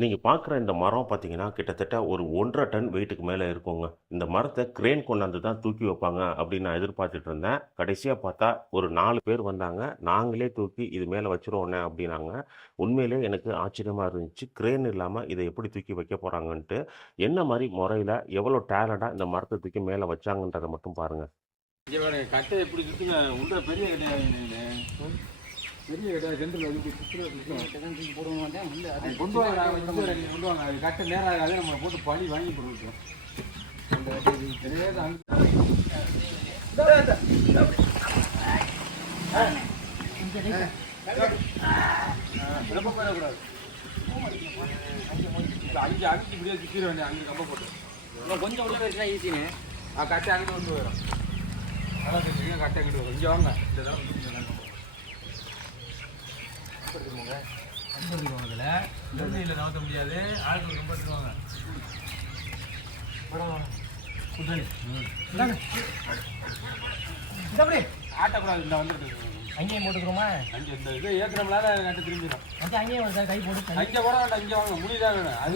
நீங்க பார்க்குற இந்த மரம் பார்த்தீங்கன்னா, கிட்டத்தட்ட ஒரு 1½ டன் வெயிட்டுக்கு மேல இருக்குங்க. இந்த மரத்த கிரேன் கொண்டாந்து தான் தூக்கி வைப்பாங்க அப்படின்னு நான் எதிர்பார்த்துட்டு இருந்தேன். கடைசியா பார்த்தா ஒரு 4 பேர் வந்தாங்க. நாங்களே தூக்கி இது மேல வச்சுருவோம் அண்ணே அப்படின்னாங்க. உண்மையிலேயே எனக்கு ஆச்சரியமா இருந்துச்சு. கிரேன் இல்லாம இத எப்படி தூக்கி வைக்க போறாங்கன்ட்டு. என்ன மாரி முறையில எவ்வளோ டேலண்டா இந்த மரத்த தூக்கி மேல வச்சாங்கன்றத மட்டும் பாருங்க. இங்க பாருங்க, கட்டை எப்படி சுத்துங்க. உள்ள பெரிய கட்டையா பெரிய கட்டையா சென்டர்ல வந்து கொண்டு வாங்க. கொண்டு வாங்க. அது கட்டை நேரம் ஆகாது. நம்ம போட்டு பழி வாங்கி போட்டுருக்கோம். அஞ்சு அடிச்சு இப்படியே சுத்திட வேண்டிய அஞ்சு கம்ப போட்டு கொஞ்சம் உள்ள வச்சுனா ஈஸின்னு கட்டை அங்கிட்டு கொண்டு வரும். அதான் தெரிஞ்சுங்க, கட்டை அங்கிட்டு வரும். இங்கே வாங்க. இதில் நகர்த்த முடியாது. ஆட்கள் ரொம்ப எடுத்துருவாங்க. ஆட்டக்கூடாது. இந்த வந்துட்டு அங்கேயும் போட்டுக்கிறோமா? அங்கே இந்த இது ஏற்றுறோம்னால நட்டு திரும்பிடும். அங்கேயே ஒரு கை போட்டு அங்கே போட வேண்டாம். இங்கே வாங்க. முடிதான் வேணும். அது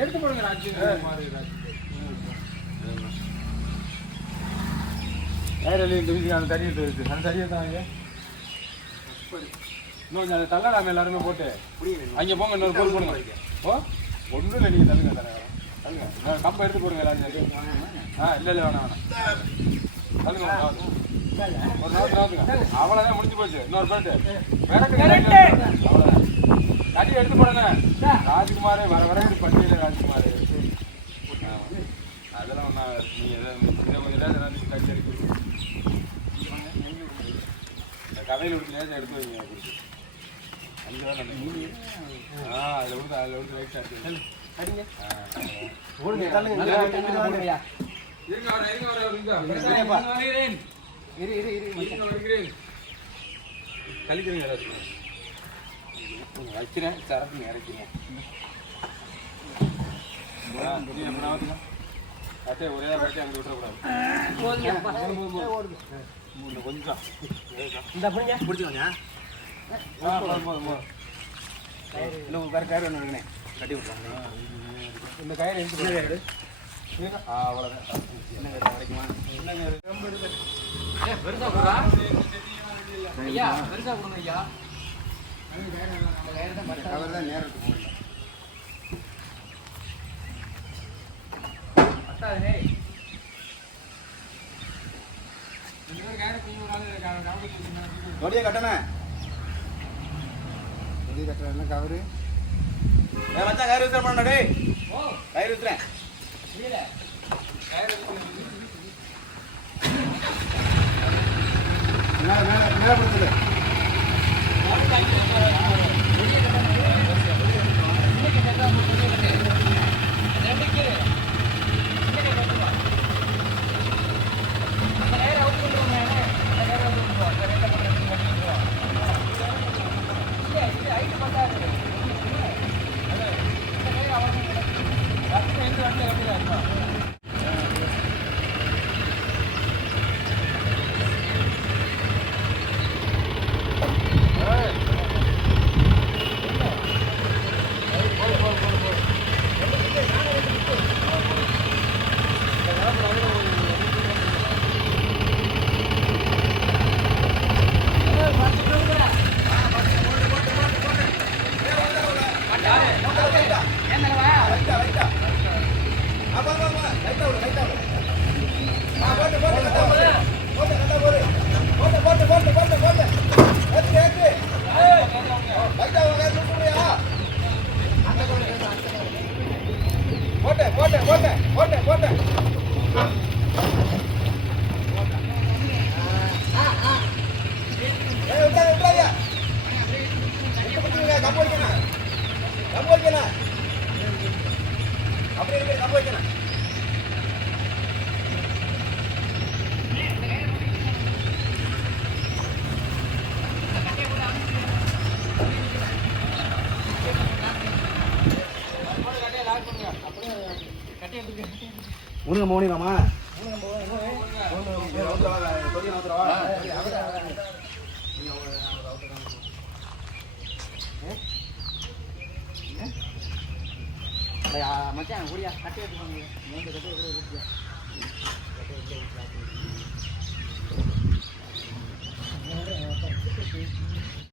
எடுத்து போடுங்க. அந்த தண்ணி எடுத்து அந்த தண்ணி எடுத்தாங்க. இன்னும் அந்த தள்ளடாம எல்லாருமே போட்டு அங்கே போங்க. இன்னொரு பொருள் போடுங்க. ஓ ஒன்றும் இல்லை. நீங்கள் தள்ளுங்க. தள்ளுங்க. கம்பை எடுத்து போடுங்க எல்லாரும். இல்லை வேணாம் தள்ளுங்க. ஒரு நாள் அவ்வளோதான் முடிஞ்சு போச்சு. இன்னொரு பேட்டு அவ்வளோதான். கட்டி எடுத்து போடுங்க. ராஜ்குமார் வர பட்டியல ராஜ்குமார். அதெல்லாம் ஒன்றா நீங்கள் கொஞ்சம் லேசாக கட்டி எடுத்து கதையில் விட்டு லேசாக எடுத்து வைங்க. அங்கே தான் அதில் விட்டு ரைட்டாக இருக்கு. கழிக்கிறீங்க வைக்கிறேன். சரக்கு இறக்கணும். கட்டை ஒரே கட்டி அங்கே விட்டுறக்கூடாது. கொஞ்சம் இந்த பிடிச்சிக்கோங்க. இன்னும் வேறு கயிறு ஒன்று கட்டி விட்றாங்க. இந்த கயிறு எடுத்து அவ்வளோதான். என்ன கயிறு கிடைக்குமா? என்ன கயிறு பெருசா கொடுறா ஐயா, பெருசா கொடுங்க ஐயா. கவர் தான் நேரம் போடல. பத்தாதுனே நொடியை கட்டணே. நொடியை கட்டணா கவரு வச்சா கயிறு வித்துற பண்ணே. கயிறு வித்துறேன். மேலே கொடுத்துரு. முருங்க மோனிராமா மச்சான் கூடியா கட்டி எடுத்து